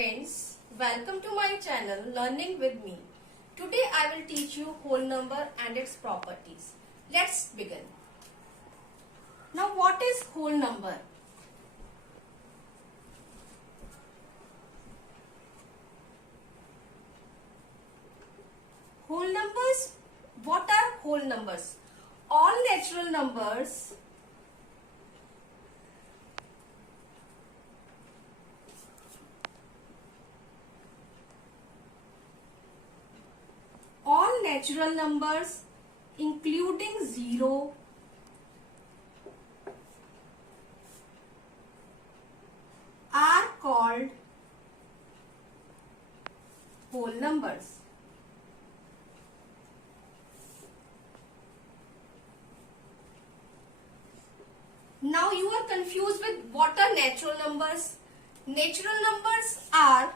Friends, welcome to my channel Learning with me. Today I will teach you whole number and its properties. Let's begin. Now what is whole number? Whole numbers, what are whole numbers? All natural numbers natural numbers including 0 are called whole numbers. Now you are confused with what are natural numbers. Natural numbers are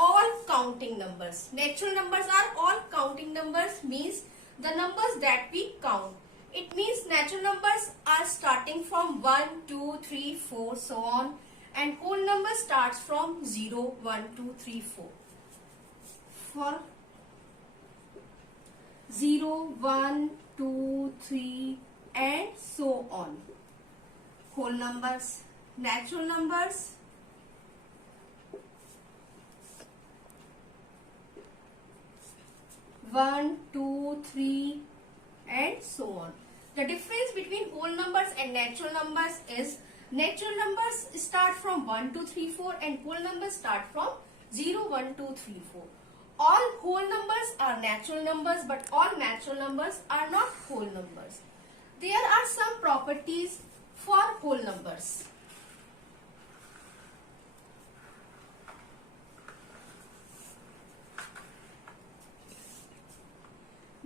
all counting numbers. Natural numbers are all counting numbers, means the numbers that we count. It means natural numbers are starting from 1, 2, 3, 4, so on, and whole number starts from 0, 1, 2, 3, 4. For 0, 1, 2, 3 and so on. Whole numbers, natural numbers, one, two, three, and so on. The difference between whole numbers and natural numbers is natural numbers start from 1, 2, 3, 4 and whole numbers start from 0, 1, 2, 3, 4. All whole numbers are natural numbers, but all natural numbers are not whole numbers. There are some properties for whole numbers.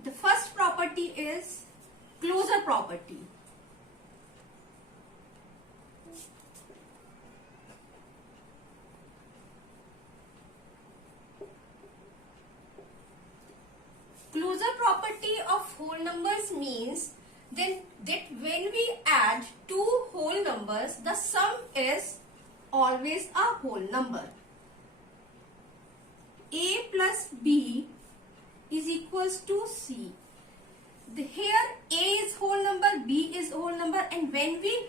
The first property is closure property. Closure property of whole numbers means then that when we add two whole numbers, the sum is always a whole number. A plus B is equals to C. Here A is whole number, B is whole number, and when we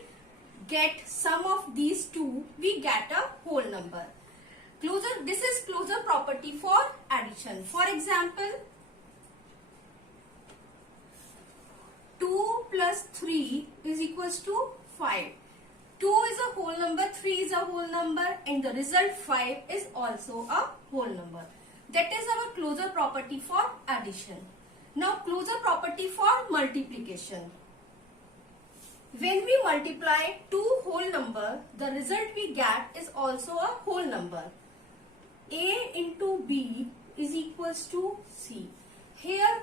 get sum of these two, we get a whole number. This is closure property for addition. For example, 2 plus 3 is equals to 5. 2 is a whole number, 3 is a whole number, and the result 5 is also a whole number. That is our closure property for addition. Now closure property for multiplication. When we multiply two whole number, the result we get is also a whole number. A into B is equals to C. Here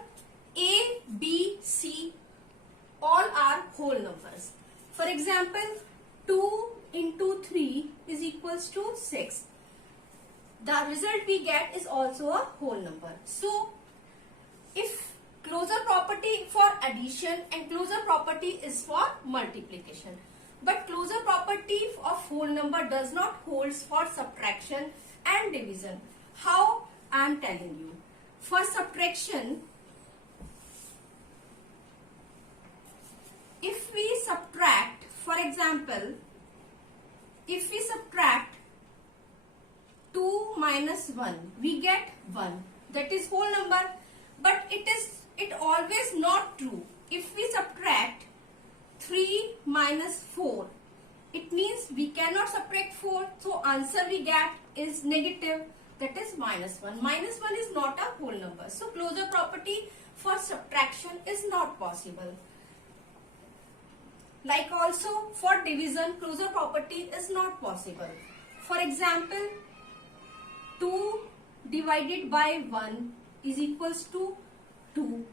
A, B, C all are whole numbers. For example, 2 into 3 is equals to 6. The result we get is also a whole number. So, if closure property for addition and closure property is for multiplication. But closure property of whole number does not hold for subtraction and division. How? I am telling you. For subtraction, if we subtract, for example, if we subtract 2 minus 1, we get 1. That is whole number. But it always not true. If we subtract 3 minus 4, it means we cannot subtract 4. So answer we get is negative. That is minus 1. Minus 1 is not a whole number. So closure property for subtraction is not possible. Like also for division, closure property is not possible. For example, 2 divided by 1 is equals to 2.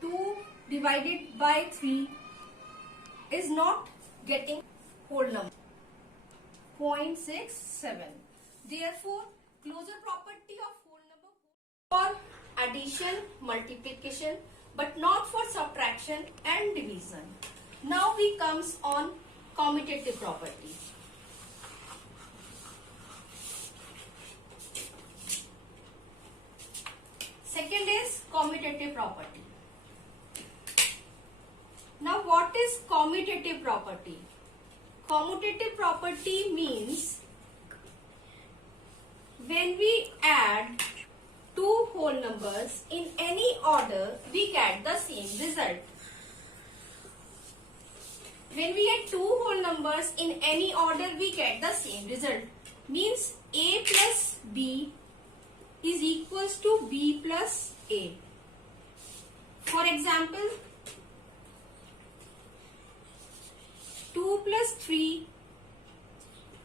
2 divided by 3 is not getting whole number. 0.67. Therefore, closure property of whole number for addition, multiplication, but not for subtraction and division. Now we comes on commutative property. commutative property. Commutative property means when we add two whole numbers in any order, we get the same result. When we add two whole numbers in any order, we get the same result. Means A plus B is equals to B plus A. For example, 2 plus 3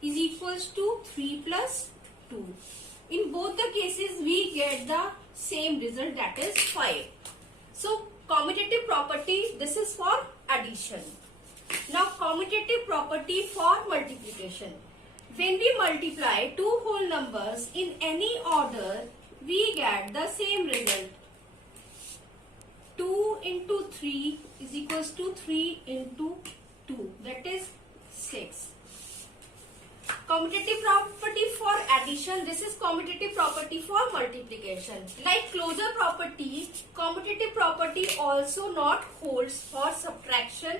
is equals to 3 plus 2. In both the cases, we get the same result, that is 5. So, commutative property, this is for addition. Now, commutative property for multiplication. When we multiply two whole numbers in any order, we get the same result. 2 into 3 is equals to 3 into 2, that is 6. Commutative property for addition, this is commutative property for multiplication. Like closure property, commutative property also not holds for subtraction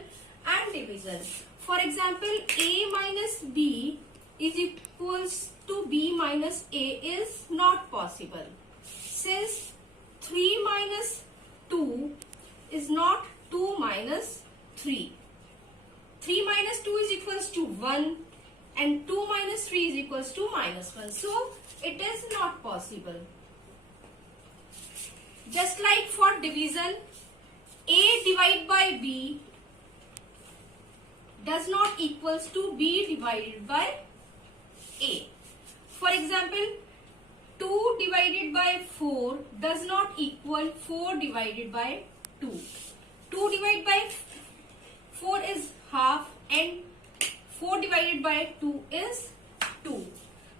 and division. For example, A minus B is equals to B minus A is not possible. Since 3 minus 2 is not 2 minus 3. 3 minus 2 is equals to 1 and 2 minus 3 is equals to minus 1. So, it is not possible. Just like for division, A divided by B does not equals to B divided by A. For example, 2 divided by 4 does not equal 4 divided by 2. 2 divided by 4 is half and 4 divided by 2 is 2.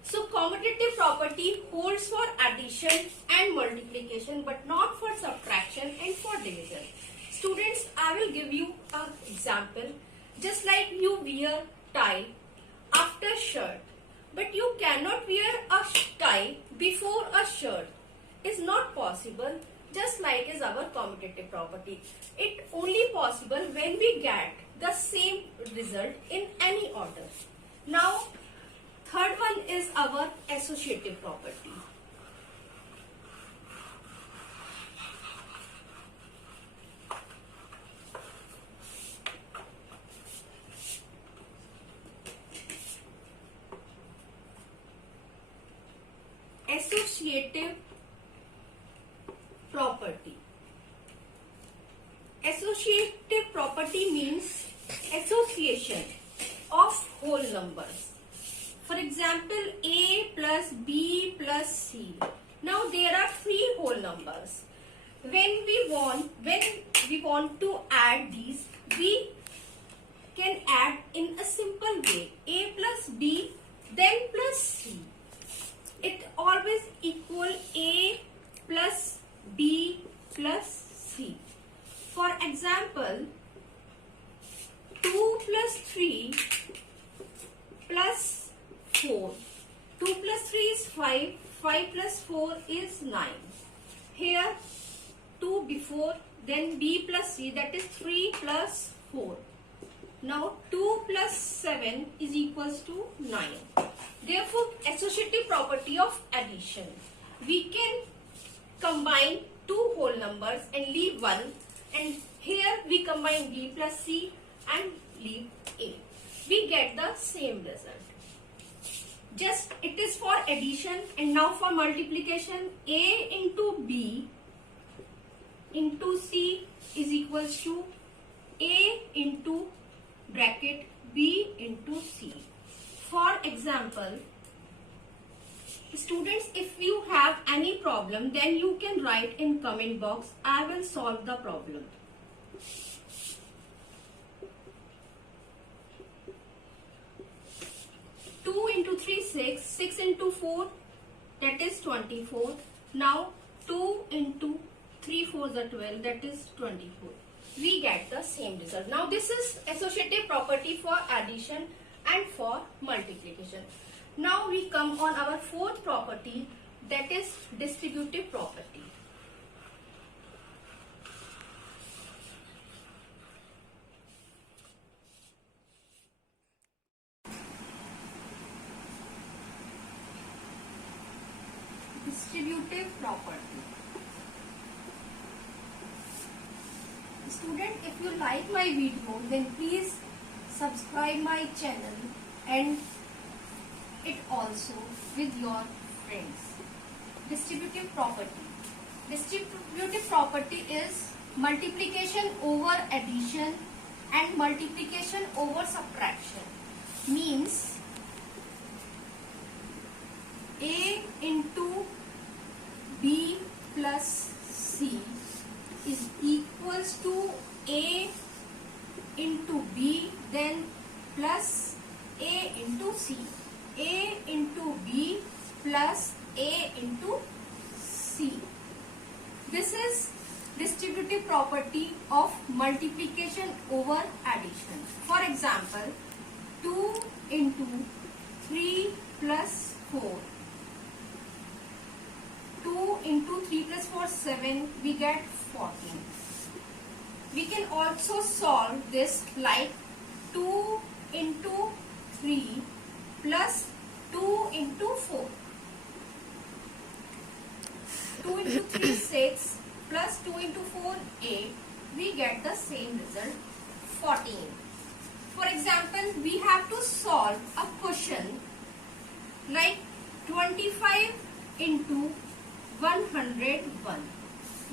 So, commutative property holds for addition and multiplication but not for subtraction and for division. Students, I will give you an example. Just like you wear tie after shirt, but you cannot wear a tie before a shirt. Is not possible. Just like is our commutative property. It only possible when we get the same result in any order. Now, third one is our associative property. Associative property. Associative property means association of whole numbers. For example, A plus B plus C. Now there are three whole numbers. When we want to add these, we can add in a simple way. A plus B then plus C. It always equal A plus B plus C. For example, 2 plus 3 plus 4. 2 plus 3 is 5. 5 plus 4 is 9. Here 2 before, then B plus C, that is 3 plus 4. Now 2 plus 7 is equals to 9. Therefore, associative property of addition. We can combine two whole numbers and leave one, and here we combine B plus C and leave A. We get the same result. Just it is for addition, and now for multiplication, A into B into C is equals to A into bracket B into C. For example, students, if you have any problem, then you can write in comment box. I will solve the problem. Two into 3, 6. 6 into 4, that is 24. Now 2 into 3 4s are 12, that is 24. We get the same result. Now this is associative property for addition and for multiplication. Now we come on our fourth property, that is distributive property. distributive property. Student, if you like my video, then please subscribe my channel and it also with your friends. Distributive property. Distributive property is multiplication over addition and multiplication over subtraction. Means A into B plus C is equals to A into B then plus A into C. A into B plus A into C. This is distributive property of multiplication over addition. For example, 2 into 3 plus 4. 2 into 3 plus 4, 7. We get 14. We can also solve this like 2 into 3 plus 2 into 4. 2 into 3, 6 plus 2 into 4, 8. We get the same result, 14. For example, we have to solve a question like 25 into 101.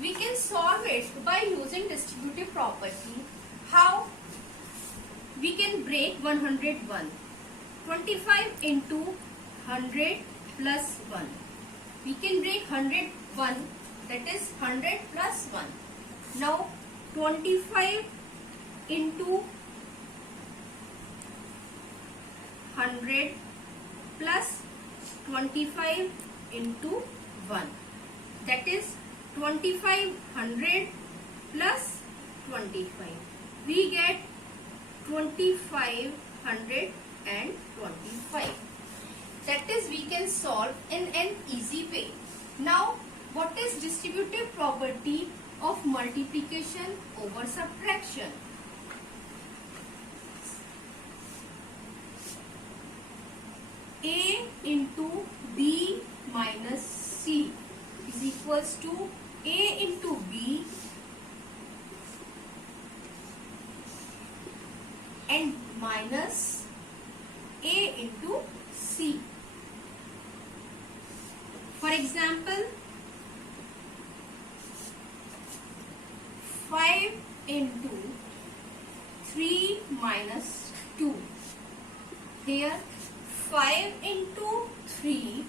We can solve it by using distributive property. How? We can break 101. 25 into 100 plus 1. We can break 101, that is 100 plus 1. Now 25 into 100 plus 25 into 1. That is 2500 plus 25. We get 2525. That is, we can solve in an easy way. Now, what is distributive property of multiplication over subtraction? A into B minus C is equals to A into B and minus A into C. For example, 5 into 3 minus 2. Here 5 into 3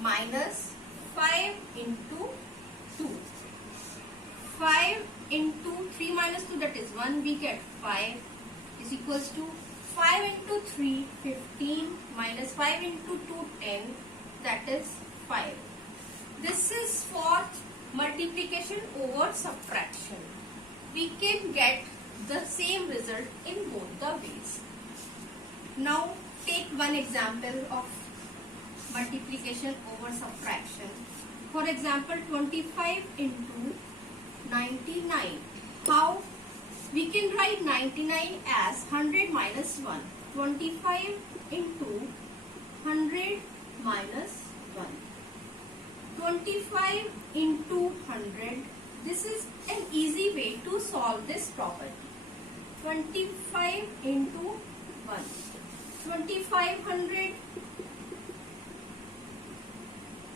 minus 5 into 2. 5 into 3 minus 2, that is 1. We get 5 is equals to 5 into 3, 15 minus 5 into 2, 10. That is 5. This is for multiplication over subtraction. We can get the same result in both the ways. Now take one example of multiplication over subtraction. For example, 25 into 99. How? We can write 99 as 100 minus 1. 25 into 100 minus 1. 25 into 100. This is an easy way to solve this property. 25 into 1. 2500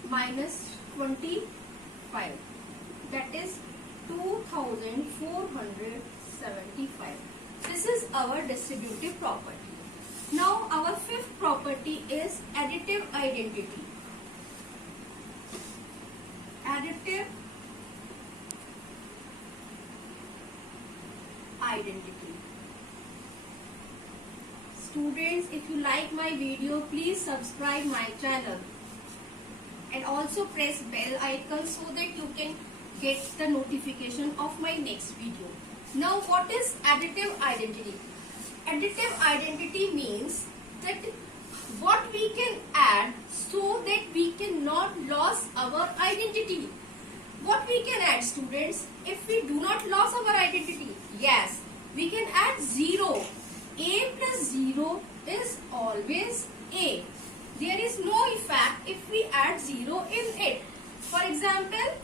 minus 25. That is 2475. This is our distributive property. Now our fifth property is additive identity. Additive identity. Students, if you like my video, please subscribe my channel and also press bell icon so that you can get the notification of my next video. Now what is additive identity? Additive identity means that what we can add so that we cannot lose our identity. What we can add, students, if we do not lose our identity? Yes, we can add 0. A plus 0 is always A. there is no effect if we add 0 in it. For example,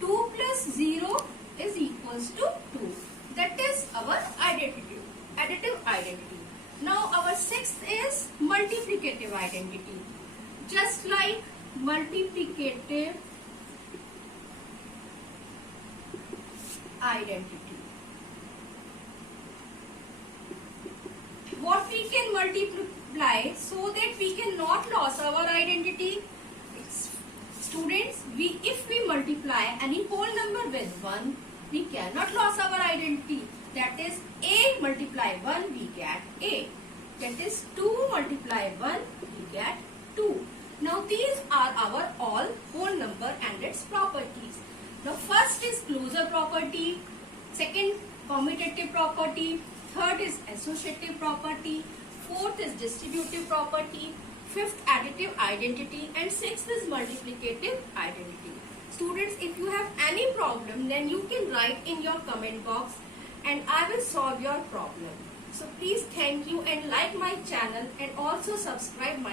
2 plus 0 is equals to 2. That is our additive identity. Now our sixth is multiplicative identity. Just like multiplicative identity. What we can multiply so that we cannot lose our identity? Students, if we multiply any whole number with 1, we cannot lose our identity. That is, a multiply 1, we get a. That is, 2 multiply 1, we get 2. Now these are our all whole number and its properties. Now first is closure property, second commutative property, third is associative property, fourth is distributive property, fifth additive identity, and sixth is multiplicative identity. Students, if you have any problem, then you can write in your comment box and I will solve your problem. So please thank you and like my channel and also subscribe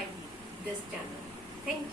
this channel. Thank you.